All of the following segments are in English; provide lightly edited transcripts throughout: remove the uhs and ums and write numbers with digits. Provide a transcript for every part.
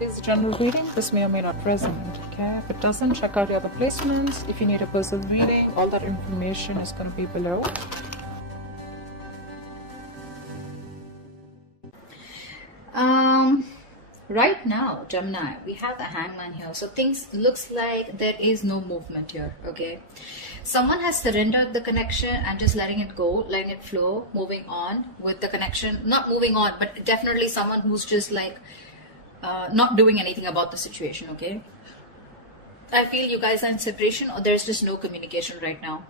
is a general reading. This may or may not resonate, okay? If it doesn't, check out the other placements. If you need a personal reading, all that information is going to be below. Right now, Gemini, we have the Hangman here. So things looks like there is no movement here, okay? Someone has surrendered the connection and just letting it go, letting it flow, moving on with the connection. Not moving on, but definitely someone who's just like not doing anything about the situation, okay? I feel you guys are in separation or there's just no communication right now.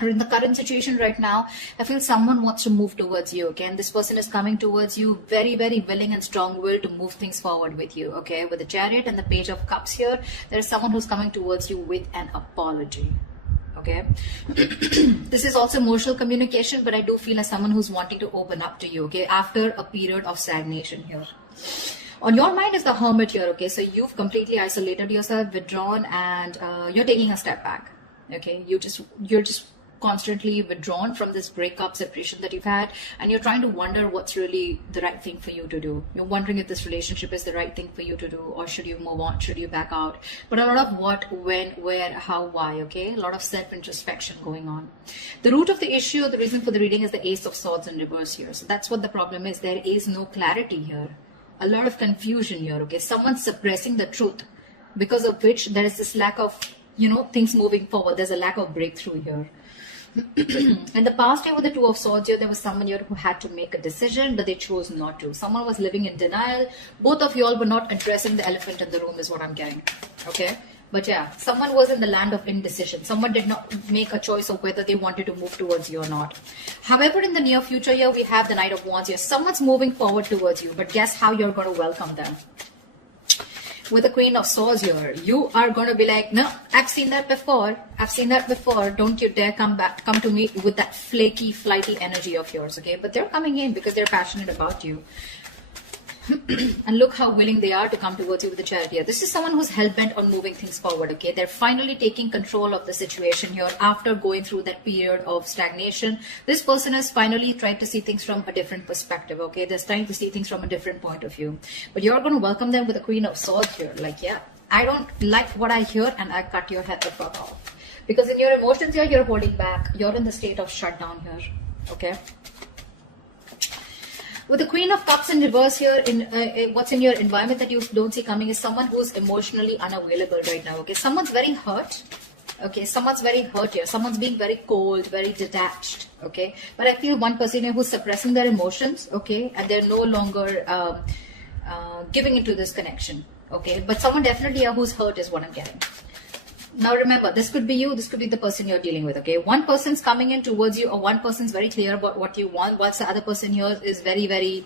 Or in the current situation right now, I feel someone wants to move towards you, okay? And this person is coming towards you very, very willing and strong-willed to move things forward with you, okay? With the Chariot and the Page of Cups here, there is someone who's coming towards you with an apology, okay? This is also emotional communication, but I do feel as someone who's wanting to open up to you, okay? After a period of stagnation here. On your mind is the Hermit here, okay? So you've completely isolated yourself, withdrawn, and you're taking a step back, okay? You're just constantly withdrawn from this breakup, separation that you've had, and you're trying to wonder what's really the right thing for you to do. You're wondering if this relationship is the right thing for you to do, or should you move on, should you back out? But a lot of what, when, where, how, why, okay? A lot of self-introspection going on. The root of the issue, the reason for the reading is the Ace of Swords in reverse here. So that's what the problem is. There is no clarity here. A lot of confusion here, okay? Someone's suppressing the truth, because of which there is this lack of, things moving forward. There's a lack of breakthrough here. In the past year with the Two of Swords here, there was someone here who had to make a decision, but they chose not to. Someone was living in denial. Both of you all were not addressing the elephant in the room is what I'm getting, okay? But yeah, someone was in the land of indecision. Someone did not make a choice of whether they wanted to move towards you or not. However, in the near future here, we have the Knight of Wands here. Someone's moving forward towards you, but guess how you're going to welcome them? With the Queen of Swords here, you are going to be like, no, I've seen that before. I've seen that before. Don't you dare come to me with that flaky, flighty energy of yours, okay? But they're coming in because they're passionate about you. And look how willing they are to come towards you with the Chariot here. This is someone who's hell-bent on moving things forward, okay? They're finally taking control of the situation here after going through that period of stagnation. This person has finally tried to see things from a different perspective, okay? They're trying to see things from a different point of view. But you're going to welcome them with the Queen of Swords here. Like, yeah, I don't like what I hear and I cut your head the fuck off. Because in your emotions here, you're holding back. You're in the state of shutdown here, okay? With the Queen of Cups in reverse here, what's in your environment that you don't see coming is someone who's emotionally unavailable right now, okay? Someone's very hurt, okay? Someone's very hurt here. Someone's being very cold, very detached, okay? But I feel one person here who's suppressing their emotions, okay? And they're no longer giving into this connection, okay? But someone definitely here who's hurt is what I'm getting. Now remember, this could be you, this could be the person you're dealing with, okay? One person's coming in towards you, or one person's very clear about what you want, whilst the other person here is very, very,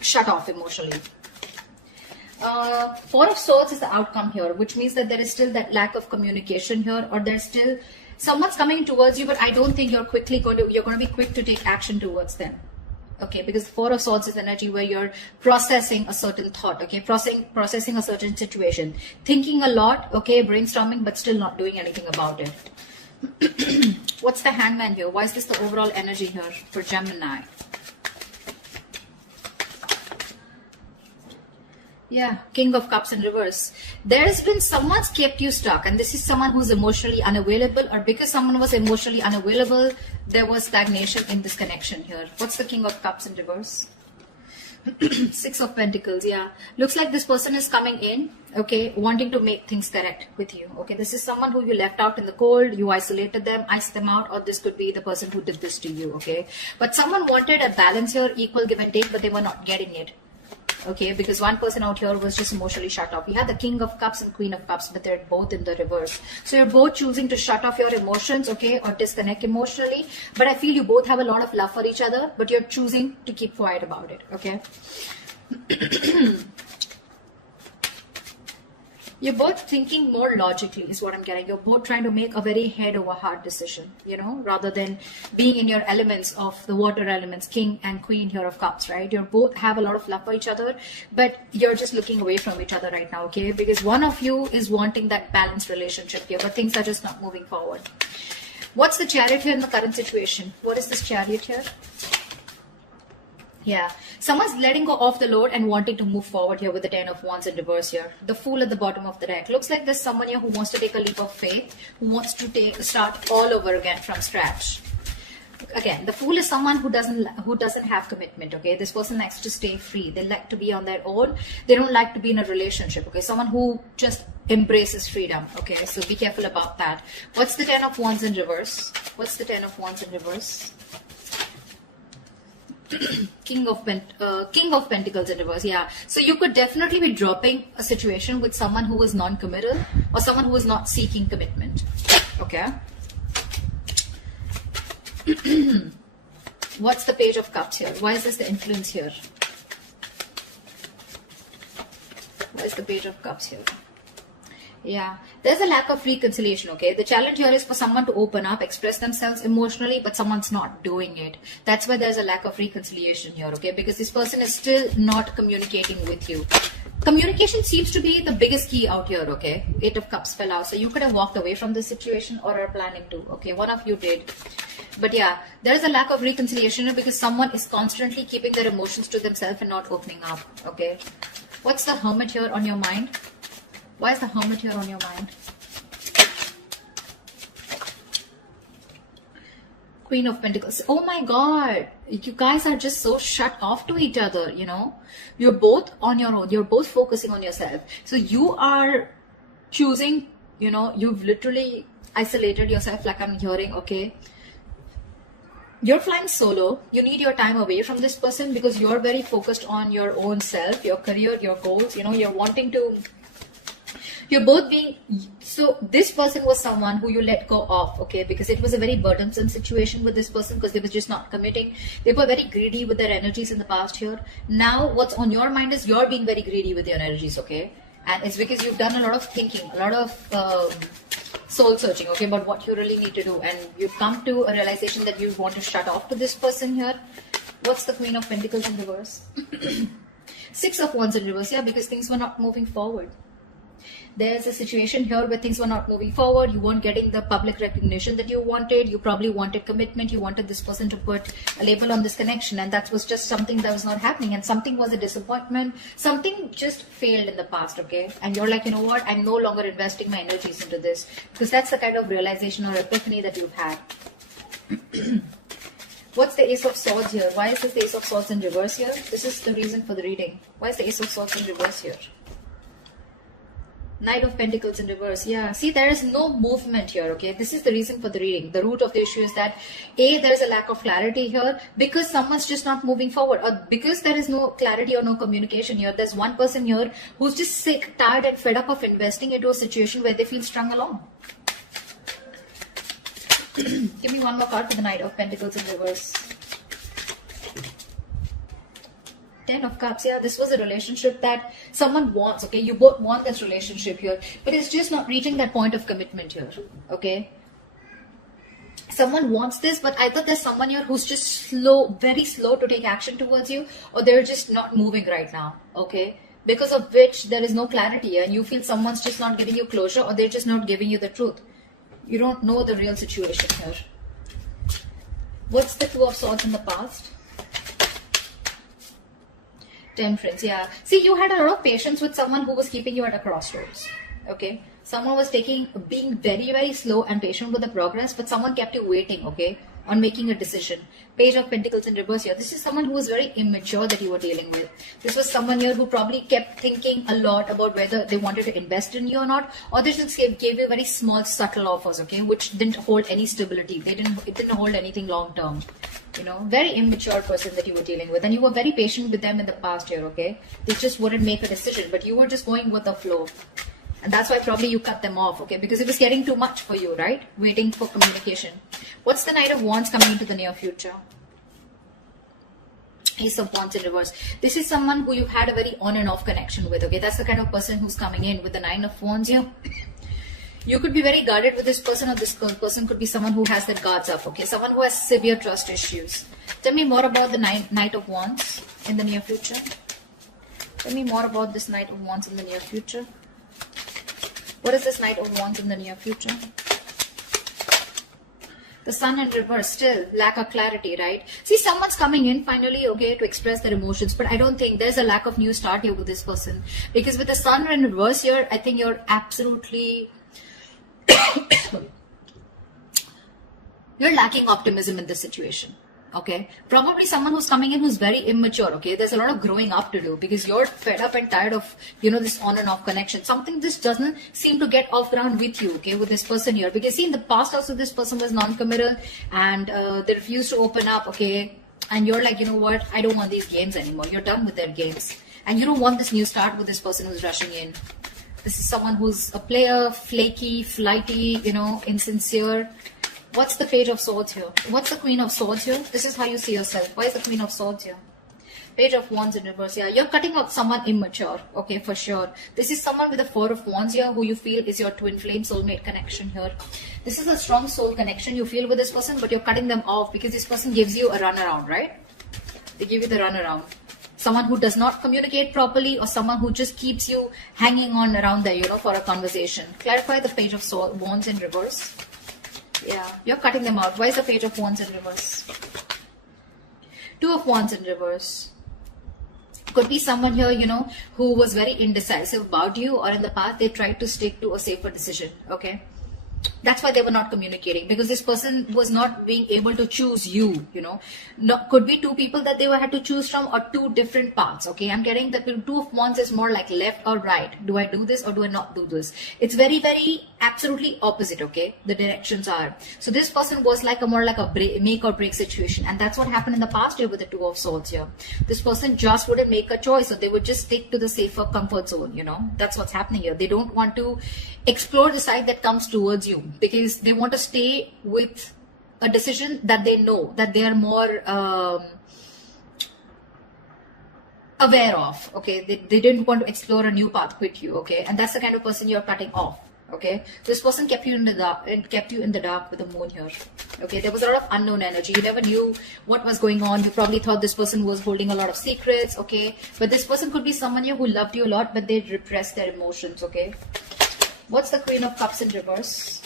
shut off emotionally. Four of Swords is the outcome here, which means that there is still that lack of communication here, or there's still, someone's coming towards you, but I don't think you're going to be quick to take action towards them. Okay, because Four of Swords is energy where you're processing a certain thought, okay, processing a certain situation, thinking a lot, okay, brainstorming, but still not doing anything about it. What's the Hangman here? Why is this the overall energy here for Gemini? Yeah, King of Cups in reverse. There's been someone's kept you stuck, and this is someone who's emotionally unavailable, or because someone was emotionally unavailable, there was stagnation in this connection here. What's the King of Cups in reverse? Six of Pentacles, yeah. Looks like this person is coming in, okay, wanting to make things correct with you, okay? This is someone who you left out in the cold, you isolated them, iced them out, or this could be the person who did this to you, okay? But someone wanted a balance here, equal give and take, but they were not getting it. Okay, because one person out here was just emotionally shut off. We had the King of Cups and Queen of Cups, but they're both in the reverse. So you're both choosing to shut off your emotions, okay, or disconnect emotionally. But I feel you both have a lot of love for each other, but you're choosing to keep quiet about it, okay? You're both thinking more logically is what I'm getting. You're both trying to make a very head over heart decision, rather than being in your elements of the water elements, King and Queen here of Cups, right? You both have a lot of love for each other, but you're just looking away from each other right now, okay? Because one of you is wanting that balanced relationship here, but things are just not moving forward. What's the Chariot here in the current situation? What is this Chariot here? Yeah, someone's letting go of the load and wanting to move forward here with the 10 of Wands in reverse here. The Fool at the bottom of the deck. Looks like there's someone here who wants to take a leap of faith, who wants to start all over again from scratch. Again, the Fool is someone who doesn't have commitment, okay? This person likes to stay free. They like to be on their own. They don't like to be in a relationship, okay? Someone who just embraces freedom, okay? So be careful about that. What's the 10 of Wands in reverse? What's the 10 of Wands in reverse? King of Pentacles in reverse. Yeah, so you could definitely be dropping a situation with someone who is non-committal or someone who is not seeking commitment. Okay. What's the Page of Cups here? Why is this the influence here? Why is the Page of Cups here? Yeah, there's a lack of reconciliation, okay? The challenge here is for someone to open up, express themselves emotionally, but someone's not doing it. That's why there's a lack of reconciliation here, okay? Because this person is still not communicating with you. Communication seems to be the biggest key out here, okay? 8 of Cups fell out. So you could have walked away from this situation or are planning to, okay? One of you did. But yeah, there is a lack of reconciliation because someone is constantly keeping their emotions to themselves and not opening up, okay? What's the Hermit here on your mind? Why is the Hermit here on your mind? Queen of Pentacles. Oh my God. You guys are just so shut off to each other, you know. You're both on your own. You're both focusing on yourself. So you are choosing, you know, you've literally isolated yourself like I'm hearing, okay. You're flying solo. You need your time away from this person because you're very focused on your own self, your career, your goals. You know, you're wanting to... You're both being, so this person was someone who you let go of, okay, because it was a very burdensome situation with this person because they were just not committing. They were very greedy with their energies in the past here. Now what's on your mind is you're being very greedy with your energies, okay, and it's because you've done a lot of thinking, a lot of soul searching, okay, about what you really need to do, and you've come to a realization that you want to shut off to this person here. What's the Queen of Pentacles in reverse? 6 of Wands in reverse, yeah, because things were not moving forward. There's a situation here where things were not moving forward. You weren't getting the public recognition that you wanted. You probably wanted commitment. You wanted this person to put a label on this connection, and that was just something that was not happening, and something was a disappointment. Something just failed in the past, okay? And you're like, you know what? I'm no longer investing my energies into this, because that's the kind of realization or epiphany that you've had. What's the Ace of Swords here? Why is this the Ace of Swords in reverse here? This is the reason for the reading. Why is the Ace of Swords in reverse here? Knight of Pentacles in reverse. Yeah, see, there is no movement here, okay? This is the reason for the reading. The root of the issue is that A, there is a lack of clarity here because someone's just not moving forward, or because there is no clarity or no communication here. There's one person here who's just sick, tired and fed up of investing into a situation where they feel strung along. Give me one more card for the Knight of Pentacles in reverse. 10 of Cups. Yeah, this was a relationship that someone wants, okay? You both want this relationship here, but it's just not reaching that point of commitment here, okay? Someone wants this, but either there's someone here who's just slow, very slow to take action towards you, or they're just not moving right now, okay? Because of which there is no clarity and you feel someone's just not giving you closure, or they're just not giving you the truth. You don't know the real situation here. What's the Two of Swords in the past? Temperance, yeah. See, you had a lot of patience with someone who was keeping you at a crossroads, okay? Someone was being very, very slow and patient with the progress, but someone kept you waiting, okay, on making a decision. Page of Pentacles in reverse here. This is someone who was very immature that you were dealing with. This was someone here who probably kept thinking a lot about whether they wanted to invest in you or not, or they just gave you very small, subtle offers, okay, which didn't hold any stability. It didn't hold anything long term. You know, very immature person that you were dealing with, and you were very patient with them in the past year, okay? They just wouldn't make a decision, but you were just going with the flow. And that's why probably you cut them off, okay? Because it was getting too much for you, right? Waiting for communication. What's the Knight of Wands coming into the near future? Ace of Wands in reverse. This is someone who you've had a very on and off connection with, okay? That's the kind of person who's coming in with the 9 of Wands here. You could be very guarded with this person, or this person could be someone who has their guards up, okay? Someone who has severe trust issues. Tell me more about the Knight of Wands in the near future. Tell me more about this Knight of Wands in the near future. What is this Knight of Wands in the near future? The sun in reverse, still lack of clarity, right? See, someone's coming in finally, okay, to express their emotions, but I don't think there's a lack of new start here with this person, because with the sun in reverse here, I think you're absolutely you're lacking optimism in this situation. Okay, probably someone who's coming in who's very immature. Okay, there's a lot of growing up to do, because you're fed up and tired of, you know, this on and off connection. Something just doesn't seem to get off ground with you, okay, with this person here, because see, in the past also this person was non-committal and they refused to open up. Okay, and you're like, you know what, I don't want these games anymore. You're done with their games, and you don't want this new start with this person who's rushing in. This is someone who's a player, flaky, flighty, you know, insincere. What's the Page of Swords here? What's the Queen of Swords here? This is how you see yourself. Why is the Queen of Swords here? Page of Wands in reverse. Yeah, you're cutting off someone immature. Okay, for sure. This is someone with the Four of Wands here who you feel is your twin flame soulmate connection here. This is a strong soul connection you feel with this person, but you're cutting them off because this person gives you a runaround, right? They give you the runaround. Someone who does not communicate properly, or someone who just keeps you hanging on around there, you know, for a conversation. Clarify the Page of Wands in reverse. Yeah, you're cutting them out. Why is the Page of Wands in reverse? Two of Wands in reverse. Could be someone here, you know, who was very indecisive about you, or in the past they tried to stick to a safer decision. Okay, that's why they were not communicating, because this person was not being able to choose you, you know. Could be two people that they had to choose from, or two different paths. Okay, I'm getting that Two of Wands is more like left or right. Do I do this or do I not do this? It's very, very absolutely opposite. Okay, the directions are. So this person was like a more like a make or break situation, and that's what happened in the past year with the Two of Swords here. This person just wouldn't make a choice, so they would just stick to the safer comfort zone, you know. That's what's happening here. They don't want to explore the side that comes towards you, because they want to stay with a decision that they know, that they are more aware of. Okay, they didn't want to explore a new path with you. Okay, and that's the kind of person you're cutting off. Okay, this person kept you in the dark, and kept you in the dark with the moon here. Okay, there was a lot of unknown energy. You never knew what was going on. You probably thought this person was holding a lot of secrets. Okay, but this person could be someone here who loved you a lot, but they repressed their emotions. Okay, what's the Queen of Cups in reverse?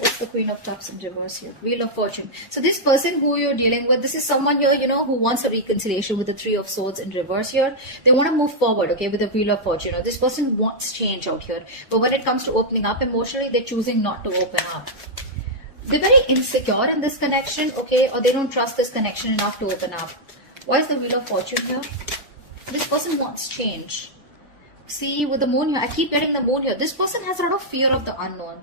What's the Queen of Cups in reverse here? Wheel of Fortune. So this person who you're dealing with, this is someone here, you know, who wants a reconciliation with the Three of Swords in reverse here. They want to move forward, okay, with the Wheel of Fortune. You know, this person wants change out here. But when it comes to opening up emotionally, they're choosing not to open up. They're very insecure in this connection, okay, or they don't trust this connection enough to open up. Why is the Wheel of Fortune here? This person wants change. See, with the moon here, I keep getting the moon here. This person has a lot of fear of the unknown.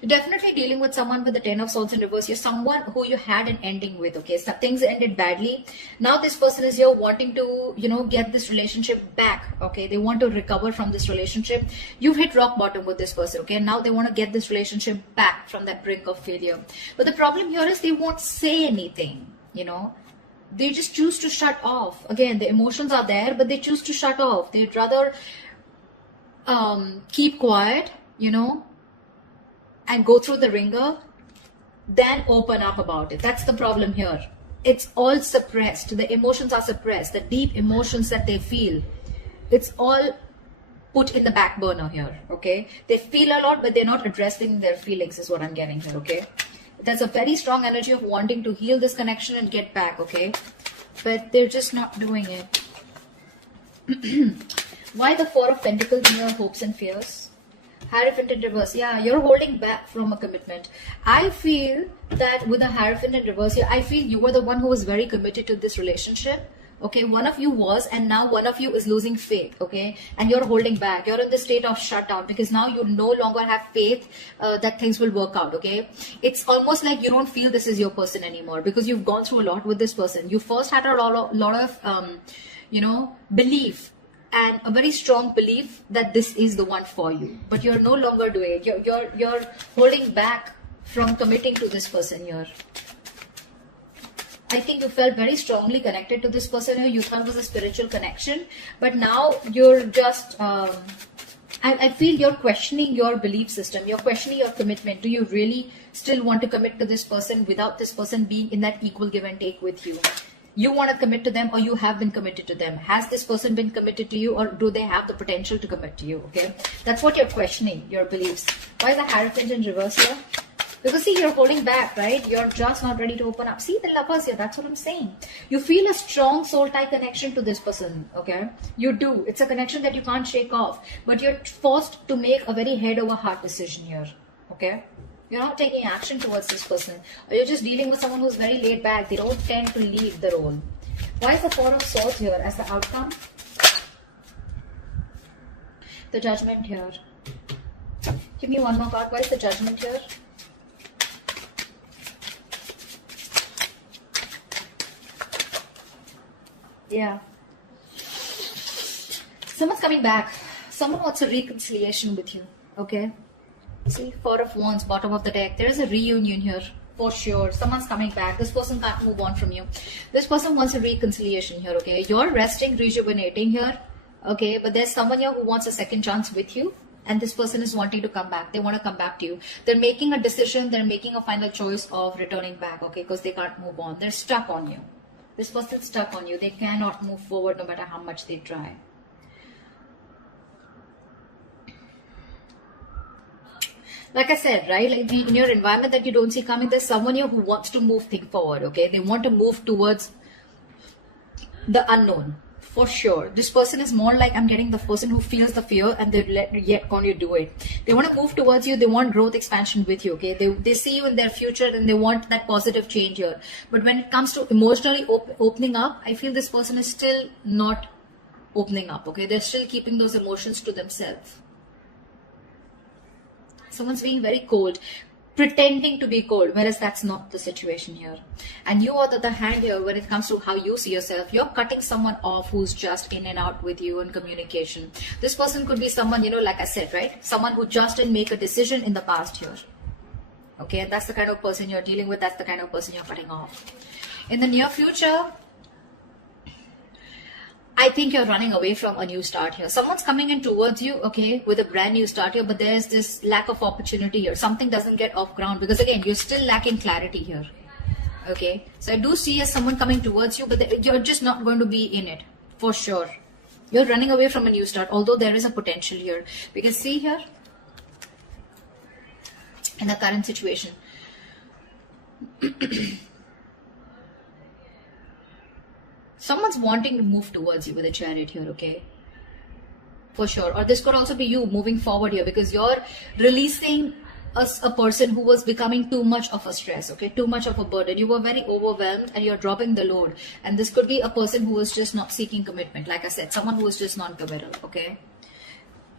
You're definitely dealing with someone with the Ten of Swords in reverse. You're someone who you had an ending with, okay? So things ended badly. Now this person is here wanting to, you know, get this relationship back, okay? They want to recover from this relationship. You've hit rock bottom with this person, okay? Now they want to get this relationship back from that brink of failure. But the problem here is they won't say anything, you know? They just choose to shut off. Again, the emotions are there, but they choose to shut off. They'd rather keep quiet, you know, and go through the ringer than open up about it. That's the problem here. It's all suppressed. The emotions are suppressed. The deep emotions that they feel, it's all put in the back burner here, okay? They feel a lot, but they're not addressing their feelings is what I'm getting here, okay? There's a very strong energy of wanting to heal this connection and get back, okay? But they're just not doing it. Why the Four of Pentacles in your hopes and fears? Hierophant in reverse. Yeah, you're holding back from a commitment. I feel that with the Hierophant in reverse here, I feel you were the one who was very committed to this relationship. Okay, one of you was, and now one of you is losing faith, okay? And you're holding back. You're in the state of shutdown because now you no longer have faith that things will work out, okay? It's almost like you don't feel this is your person anymore because you've gone through a lot with this person. You first had a lot of you know, belief, and a very strong belief that this is the one for you, but you're no longer doing it. You're holding back from committing to this person here. I think you felt very strongly connected to this person here. You thought it was a spiritual connection, but now you're just I feel you're questioning your belief system. You're questioning your commitment. Do you really still want to commit to this person without this person being in that equal give and take with you? You want to commit to them, or you have been committed to them. Has this person been committed to you, or do they have the potential to commit to you? Okay, that's what you're questioning, your beliefs. Why is the Hierophant in reverse here? Because see, you're holding back, right? You're just not ready to open up. See, the Lovers here, that's what I'm saying. You feel a strong soul tie connection to this person, okay? You do. It's a connection that you can't shake off. But you're forced to make a very head over heart decision here, okay? You're not taking action towards this person. Or you're just dealing with someone who's very laid back. They don't tend to lead the role. Why is the Four of Swords here as the outcome? The Judgment here. Give me one more card. Why is the Judgment here? Yeah. Someone's coming back. Someone wants a reconciliation with you. Okay. See, Four of Wands, bottom of the deck. There is a reunion here. For sure. Someone's coming back. This person can't move on from you. This person wants a reconciliation here. Okay. You're resting, rejuvenating here. Okay. But there's someone here who wants a second chance with you. And this person is wanting to come back. They want to come back to you. They're making a decision. They're making a final choice of returning back. Okay. Because they can't move on. They're stuck on you. This person's stuck on you. They cannot move forward no matter how much they try. Like I said, right? Like in your environment that you don't see coming, there's someone here who wants to move things forward, okay? They want to move towards the unknown, for sure. This person is more like, I'm getting the person who feels the fear and they're yet going to do it. They want to move towards you. They want growth, expansion with you, okay? They see you in their future and they want that positive change here. But when it comes to emotionally opening up, I feel this person is still not opening up, okay? They're still keeping those emotions to themselves. Someone's being very cold, pretending to be cold, whereas that's not the situation here. And you, on the other hand here, when it comes to how you see yourself, you're cutting someone off who's just in and out with you in communication. This person could be someone, you know, like I said, right? Someone who just didn't make a decision in the past here. Okay, and that's the kind of person you're dealing with. That's the kind of person you're cutting off. In the near future, I think you're running away from a new start here. Someone's coming in towards you, okay, with a brand new start here, but there's this lack of opportunity here. Something doesn't get off ground because, again, you're still lacking clarity here, okay? So I do see as someone coming towards you, but you're just not going to be in it, for sure. You're running away from a new start, although there is a potential here. Because see here, in the current situation, someone's wanting to move towards you with a Chariot here, okay? For sure. Or this could also be you moving forward here because you're releasing a person who was becoming too much of a stress, okay? Too much of a burden. You were very overwhelmed and you're dropping the load. And this could be a person who was just not seeking commitment. Like I said, someone who was just non-committal, okay?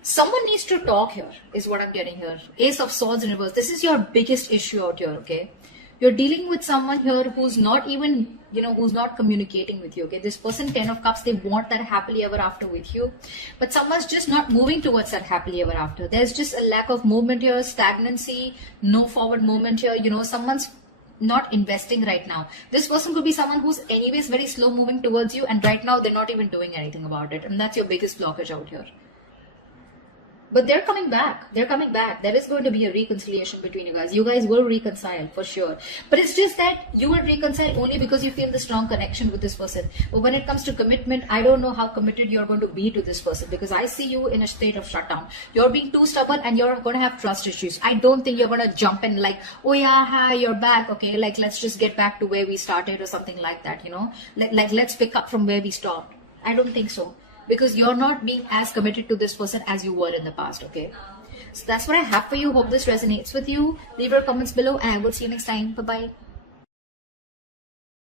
Someone needs to talk here is what I'm getting here. Ace of Swords in reverse. This is your biggest issue out here, okay? You're dealing with someone here who's not even, you know, who's not communicating with you, okay? This person, 10 of Cups, they want that happily ever after with you. But someone's just not moving towards that happily ever after. There's just a lack of movement here, stagnancy, no forward movement here. You know, someone's not investing right now. This person could be someone who's anyways very slow moving towards you. And right now, they're not even doing anything about it. And that's your biggest blockage out here. But they're coming back. They're coming back. There is going to be a reconciliation between you guys. You guys will reconcile for sure. But it's just that you will reconcile only because you feel the strong connection with this person. But when it comes to commitment, I don't know how committed you're going to be to this person because I see you in a state of shutdown. You're being too stubborn and you're going to have trust issues. I don't think you're going to jump in like, oh yeah, hi, you're back. Okay, like let's just get back to where we started or something like that, you know. Like let's pick up from where we stopped. I don't think so. Because you're not being as committed to this person as you were in the past, okay? So that's what I have for you. Hope this resonates with you. Leave your comments below and I will see you next time. Bye-bye.